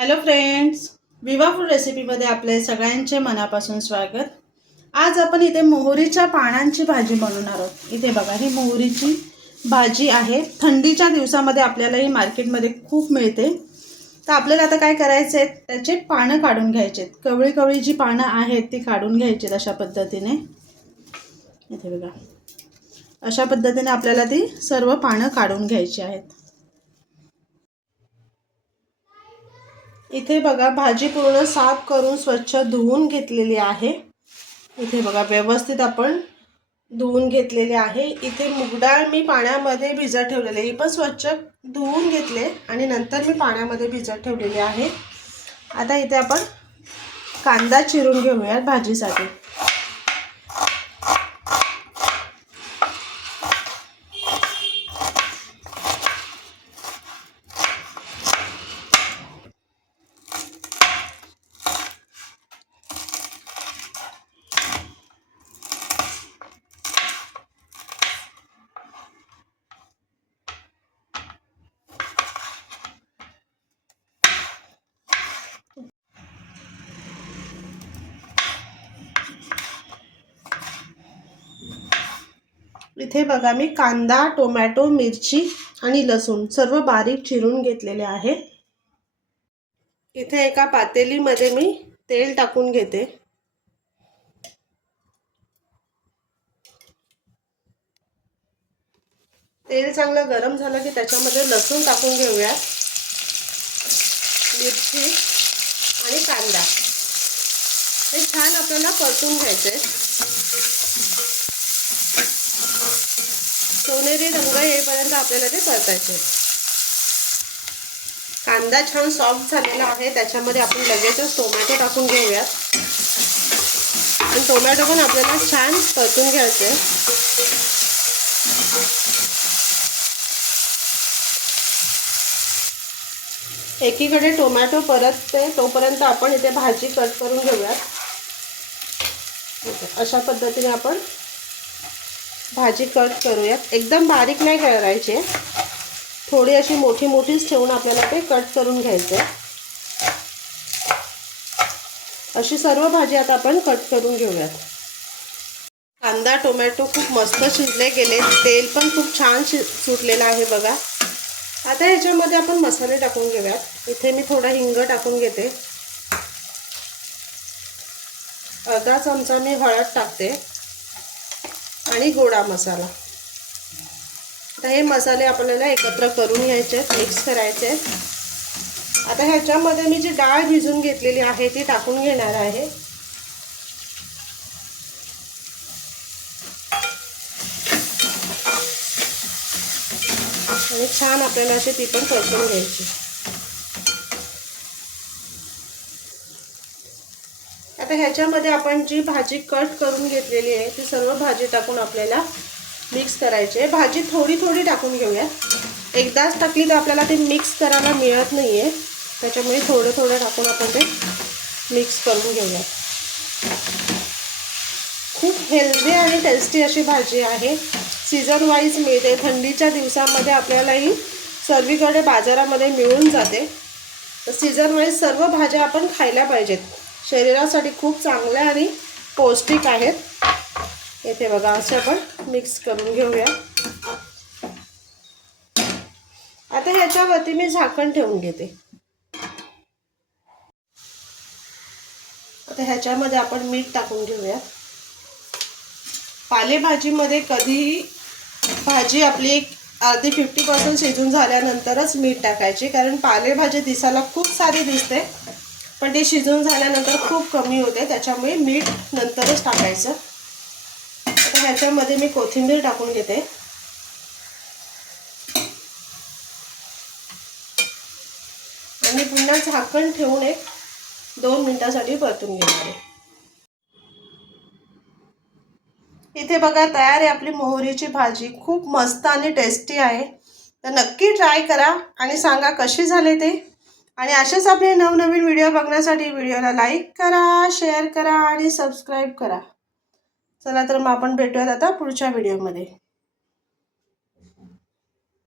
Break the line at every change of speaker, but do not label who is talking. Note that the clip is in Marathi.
हॅलो फ्रेंड्स विवा फूड रेसिपीमध्ये आपले सगळ्यांचे मनापासून स्वागत. आज आपण इथे मोहरीच्या पानांची भाजी बनवणार आहोत. इथे बघा ही मोहरीची भाजी आहे. थंडीच्या दिवसामध्ये आपल्याला ही मार्केटमध्ये खूप मिळते. तर आपल्याला आता काय करायचं आहे? त्याचे पानं काढून घ्यायचे आहेत. कवळी कवळी जी पानं आहेत ती काढून घ्यायची आहेत अशा पद्धतीने. इथे बघा. अशा पद्धतीने आपल्याला ती सर्व पानं काढून घ्यायची आहेत. इथे बघा भाजी पूर्ण साफ करून स्वच्छ धुवून घेतलेली आहे. इथे बघा व्यवस्थित आपण धुवून घेतलेली आहे. इथे मुगडाळ मी पाण्यामध्ये भिजत ठेवलेले ही पण स्वच्छ धुवून घेतले आणि नंतर मी पाण्यामध्ये भिजत ठेवलेली आहे. आता इथे आपण कांदा चिरून घेऊयात भाजीसाठी. इथे बघा मी कांदा टोमॅटो मिरची आणि लसूण सर्व बारीक चिरून घेतलेले आहे. इथे एका पातेलीमध्ये मी तेल टाकून घेते. तेल चांगलं गरम झालं की त्याच्यामध्ये लसूण टाकून घेऊया. मिरची आणि कांदा. हे छान आपल्याला परतून घ्यायचे. सोनेरी रंग येईपर्यंत आपल्याला ते परतायचे कांदा छान सॉफ्ट झालेला आहे त्याच्यामध्ये आपण लगेचच टोमॅटो टाकून घेऊयात. आणि टोमॅटो पण आपल्याला छान परतून घ्यायचे. एकीकडे टोमॅटो परतते तोपर्यंत आपण इथे भाजी कट करून घेऊयात. अशा पद्धतीने आपण भाजी कट करूयात. एकदम बारीक नाही करायची थोडी अशी मोठी मोठीच ठेवून आपल्याला ते कट करून घ्यायचं. अशी सर्व भाजी आता आपण कट करून घेऊयात. कांदा टोमॅटो खूप मस्त शिजले गेले. तेल पण खूप छान शि सुटलेलं आहे बघा. आता ह्याच्यामध्ये आपण मसाले टाकून घेऊयात. इथे मी थोडा हिंग टाकून घेते. अर्धा चमचा मी हळद टाकते. आणि गोडा मसाला. आता हे मसाले आपल्याला एकत्र करून घ्यायचे मिक्स करायचे आता ह्याच्यामध्ये मी जी डाळ भिजून घेतलेली आहे ती टाकून घेणार आहे. आणि छान आपल्याला अशी ती पण परतून घ्यायची. आता ह्याच्यामध्ये आपण जी भाजी कट करून घेतलेली आहे ती सर्व भाजी टाकून आपल्याला मिक्स करायची आहे. भाजी थोडी थोडी टाकून घेऊयात. एकदाच टाकली तर आपल्याला ते मिक्स करायला मिळत नाही आहे त्याच्यामुळे थोडं थोडं टाकून आपण ते मिक्स करून घेऊयात. खूप हेल्दी आणि टेस्टी अशी भाजी आहे. सीझन वाईज मिळते. थंडीच्या दिवसामध्ये आपल्याला ही सर्वीकडे बाजारामध्ये मिळून जाते. तर सीझन वाईज सर्व भाज्या आपण खायला पाहिजेत. शरीरासाठी खूप चांगल्या आणि पौष्टिक आहेत. येथे बघा असे आपण मिक्स करून घेऊया. आता ह्याच्यावरती मी झाकण ठेवून घेते. आता ह्याच्यामध्ये आपण मीठ टाकून घेऊया. पालेभाजीमध्ये कधीही भाजी आपली एक अर्धी फिफ्टी पर्सेंट शिजून झाल्यानंतरच मीठ टाकायची कारण पालेभाजी दिसायला खूप सारी दिसते. पण ते शिजून झाल्यानंतर खूप कमी होते त्याच्यामुळे मीठ नंतरच टाकायचं. आता ह्याच्यामध्ये मी कोथिंबीर टाकून घेते. आणि पुन्हा झाकण ठेवून एक दोन मिनटासाठी परतून घेणार आहे. इथे बघा तयार आहे आपली मोहरीची भाजी. खूप मस्त आणि टेस्टी आहे. तर नक्की ट्राय करा आणि सांगा कशी झाले ते. आणि असेच आपले नवनवीन व्हिडिओ बघण्यासाठी व्हिडिओला लाईक करा शेअर करा आणि सबस्क्राईब करा. चला तर मग आपण भेटूयात आता पुढच्या व्हिडिओमध्ये